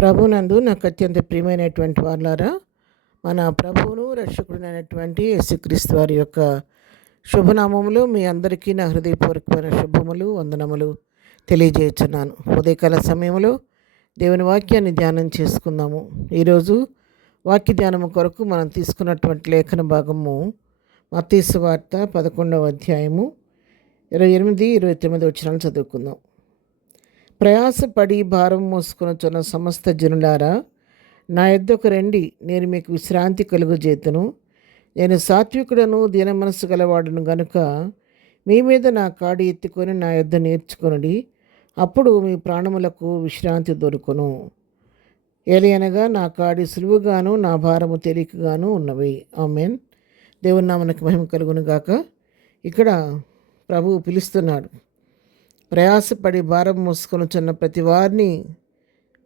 ప్రభునందు నాకు అత్యంత ప్రియమైనటువంటి వాళ్ళారా, మన ప్రభువును రక్షకుడునైనటువంటి యేసుక్రీస్తు వారి యొక్క శుభనామములు మీ అందరికీ నా హృదయపూర్వకమైన శుభములు వందనములు తెలియజేస్తున్నాను. ఉదయకాల సమయంలో దేవుని వాక్యాన్ని ధ్యానం చేసుకుందాము. ఈరోజు వాక్య ధ్యానము కొరకు మనం తీసుకున్నటువంటి లేఖన భాగము మత్తయి సువార్త 11వ అధ్యాయము 28, 29 వచనాలు చదువుకుందాం. ప్రయాసపడి భారం మోసుకొనుచున్న సమస్త జనులారా, నా యొద్దకు రండి, నేను మీకు విశ్రాంతి కలుగజేతును. నేను సాత్వికుడను దీన మనసు గలవాడును గనుక మీ మీద నా కాడి ఎత్తుకొని నా యొద్ద నేర్చుకొనుడి, అప్పుడు మీ ప్రాణములకు విశ్రాంతి దొరుకును. ఏలయనగా నా కాడి సులువుగాను నా భారము తేలికగాను ఉన్నవి. ఆమేన్. దేవుని నామమునకు మహిమ కలుగును గాక. ఇక్కడ ప్రభువు పిలుస్తున్నాడు. ప్రయాసపడి భారం మోసుకొనుచున్న ప్రతి వారిని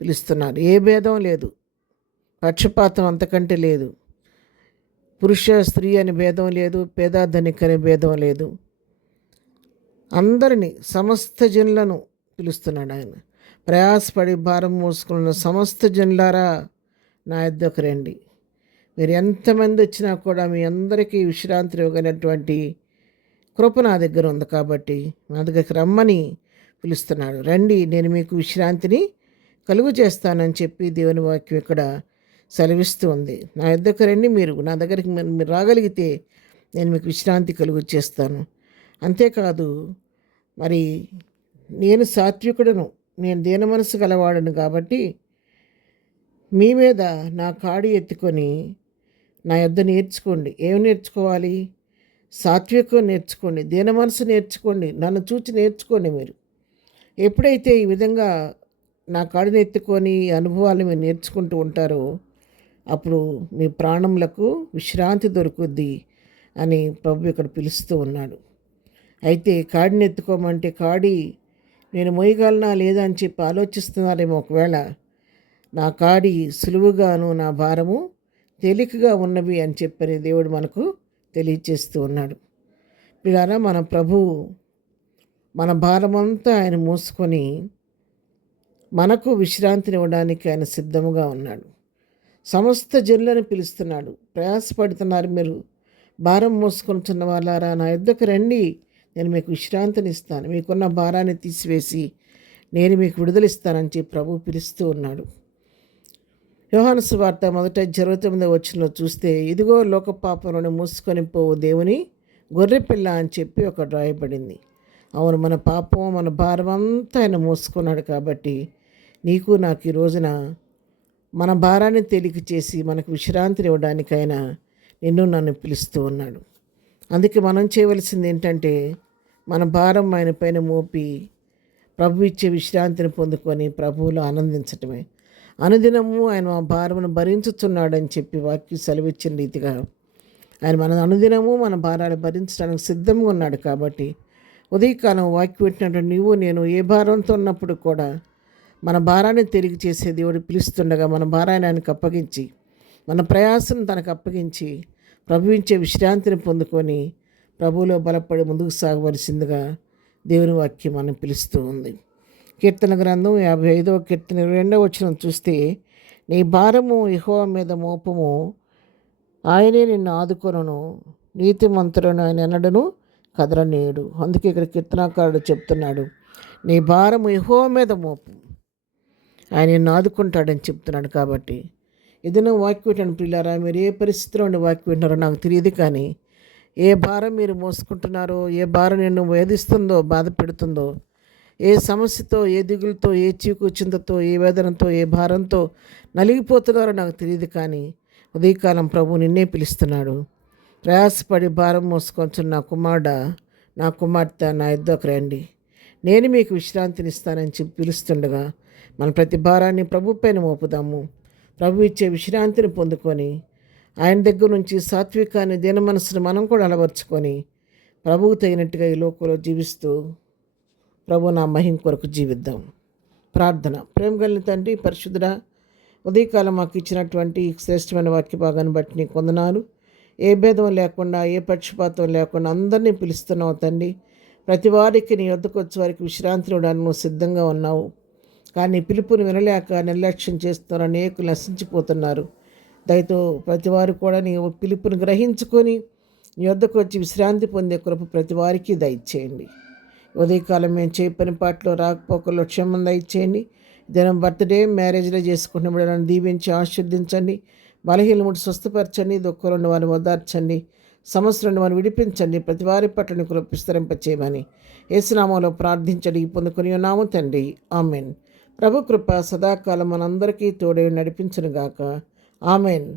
పిలుస్తున్నాడు. ఏ భేదం లేదు, పక్షపాతం అంతకంటే లేదు. పురుష స్త్రీ అని భేదం లేదు, పేద ధనిక అనే భేదం లేదు. అందరినీ, సమస్త జనులను పిలుస్తున్నాడు ఆయన. ప్రయాసపడి భారం మోసుకున్న సమస్త జనులారా, నా యొద్దకు రండి. మీరు ఎంతమంది వచ్చినా కూడా మీ అందరికీ విశ్రాంతి ఇవ్వగలిగినటువంటి కృప నా దగ్గర ఉంది కాబట్టి నా దగ్గరికి రమ్మని పిలుస్తున్నాడు. రండి, నేను మీకు విశ్రాంతిని కలుగు చేస్తానని చెప్పి దేవుని వాక్యం ఇక్కడ సెలవిస్తూ ఉంది. నా యొద్దకు రండి, మీరు నా దగ్గరికి మీరు రాగలిగితే నేను మీకు విశ్రాంతి కలుగు చేస్తాను. అంతేకాదు, మరి నేను సాత్వికుడను, నేను దీన మనసు గలవాడను కాబట్టి మీ మీద నా కాడి ఎత్తుకొని నా యొద్ద నేర్చుకోండి. ఏమి నేర్చుకోవాలి? సాత్వికం నేర్చుకోండి, దీన మనసు నేర్చుకోండి, నన్ను చూచి నేర్చుకోండి. మీరు ఎప్పుడైతే ఈ విధంగా నా కాడిని ఎత్తుకొని అనుభవాలు మీరు నేర్చుకుంటూ ఉంటారో అప్పుడు మీ ప్రాణములకు విశ్రాంతి దొరుకుద్ది అని ప్రభు ఇక్కడ పిలుస్తూ ఉన్నాడు. అయితే కాడిని ఎత్తుకోమంటే కాడి నేను మోయగలనా లేదా అని చెప్పి ఆలోచిస్తున్నారేమో. ఒకవేళ నా కాడి సులువుగాను నా భారము తేలికగా ఉన్నవి అని చెప్పని దేవుడు మనకు తెలియచేస్తూ ఉన్నాడు. పిల్లారా, మన ప్రభువు మన భారమంతా ఆయన మోసుకొని మనకు విశ్రాంతిని ఇవ్వడానికి ఆయన సిద్ధముగా ఉన్నాడు. సమస్త జనులను పిలుస్తున్నాడు. ప్రయాసపడుతున్నారు మీరు, భారం మోసుకొనుచున్న వాళ్ళారా, నా యొద్దకు రండి, నేను మీకు విశ్రాంతిని ఇస్తాను. మీకున్న భారాన్ని తీసివేసి నేను మీకు విడుదలిస్తానని చెప్పి ప్రభు పిలుస్తూ ఉన్నాడు. యోహాను సువార్త 1:29 వచనంలో చూస్తే, ఇదిగో లోక పాపములను మూసుకొని పోవు దేవుని గొర్రెపిల్ల అని చెప్పి ఒక రాయబడింది. అవును, మన పాపం మన భారం అంతా ఆయన మోసుకున్నాడు కాబట్టి నీకు నాకు ఈ రోజున మన భారాన్ని తేలిక చేసి మనకు విశ్రాంతిని ఇవ్వడానికి ఆయన నిన్ను నన్ను పిలుస్తూ ఉన్నాడు. అందుకే మనం చేయవలసింది ఏంటంటే మన భారం ఆయన పైన మోపి ప్రభు ఇచ్చే విశ్రాంతిని పొందుకొని ప్రభువులో ఆనందించటమే. అనుదినము ఆయన మా భారమును భరించుతున్నాడని చెప్పి వాక్యం సెలవిచ్చిన రీతిగా ఆయన మన అనుదినము మన భారాన్ని భరించడానికి సిద్ధంగా ఉన్నాడు. కాబట్టి ఉదయకాలం వాక్యం పెట్టినట్టు నీవు నేను ఏ భారంతో ఉన్నప్పుడు కూడా మన భారాన్ని తిరిగి చేసే దేవుడు పిలుస్తుండగా మన భారాన్ని ఆయనకు అప్పగించి మన ప్రయాసం తనకు అప్పగించి ప్రభువించే విశ్రాంతిని పొందుకొని ప్రభువులో బలపడి ముందుకు సాగవలసిందిగా దేవుని వాక్యం మనం పిలుస్తూ ఉంది. కీర్తన గ్రంథం 55వ కీర్తన 22వ వచనం చూస్తే, నీ భారము యెహోవా మీద మోపము, ఆయనే నిన్ను ఆదుకొనును, నీతిమంతులను ఆయన ఎన్నడను కదలనీయుడు. అందుకే ఇక్కడ కీర్తనాకారుడు చెప్తున్నాడు, నీ భారము యెహోవా మీద మోపు, ఆయన నిన్ను ఆదుకుంటాడని చెప్తున్నాడు. కాబట్టి ఏదైనా వాక్యం వింటాను పిల్లారా, మీరు ఏ పరిస్థితిలో ఉండి వాక్యం వింటారో నాకు తెలియదు, కానీ ఏ భారం మీరు మోసుకుంటున్నారో, ఏ భారం నిన్ను వేధిస్తుందో, బాధ పెడుతుందో, ఏ సమస్యతో, ఏ దిగులతో, ఏ చీకు చింతతో, ఏ వేదనతో, ఏ భారంతో నలిగిపోతున్నారో నాకు తెలియదు, కానీ ఉదయకాలం ప్రభు నిన్నే పిలుస్తున్నాడు. ప్రయాసపడి భారం మోసుకొంచున్న నా కుమారుడా, నా కుమార్తె, నా యొద్దకు రండి, నేను మీకు విశ్రాంతిని ఇస్తానని చెప్పి పిలుస్తుండగా మన ప్రతి భారాన్ని ప్రభు పైన మోపుదాము. ప్రభు ఇచ్చే విశ్రాంతిని పొందుకొని ఆయన దగ్గర నుంచి సాత్వికాన్ని దీన మనసును మనం కూడా అలవర్చుకొని ప్రభువు తగినట్టుగా ఈ లోకంలో జీవిస్తూ ప్రభు నా మహిమ కొరకు జీవిద్దాం. ప్రార్థన. ప్రేమ కలిగిన తండ్రి, పరిశుద్ధుడా, ఉదయకాలం మాకు ఇచ్చినటువంటి శ్రేష్టమైన వాక్య భాగాన్ని బట్టి నీకు వందనాలు. ఏ భేదం లేకుండా, ఏ పక్షపాతం లేకుండా అందరినీ పిలుస్తున్నావు తండ్రి. ప్రతి వారికి నీ వద్దకు వచ్చే వారికి విశ్రాంతిని ఇవ్వడానికి నువ్వు సిద్ధంగా ఉన్నావు. కానీ పిలుపుని వినలేక నిర్లక్ష్యం చేస్తున్నారు, అనేకులు నశించిపోతున్నారు. దయతో ప్రతివారు కూడా నీ పిలుపుని గ్రహించుకొని నీ వద్దకు వచ్చి విశ్రాంతి పొందే కృప ప్రతి వారికి దయచేయండి. ఉదయకాలం మేము చేయ పని పాటలో రాకపోకల్లో క్షేమం దయచేయండి. దినం బర్త్డే మ్యారేజ్లో చేసుకున్న బిడ్డలను దీవించి ఆశీర్దించండి. బలహీనముడు ముట్టి స్వస్థపరచండి. దుఃఖంలో వారిని ఓదార్చండి. సమస్యలను వారిని విడిపించండి. ప్రతి వారి పట్ల నీ కృప విస్తరింపచేయమని యేసునామంలో ప్రార్థించడి పొందుకొని ఉన్నాము తండ్రి. ఆమెన్. ప్రభు కృప సదాకాలం మనందరికీ తోడే నడిపించునుగాక. ఆమెన్.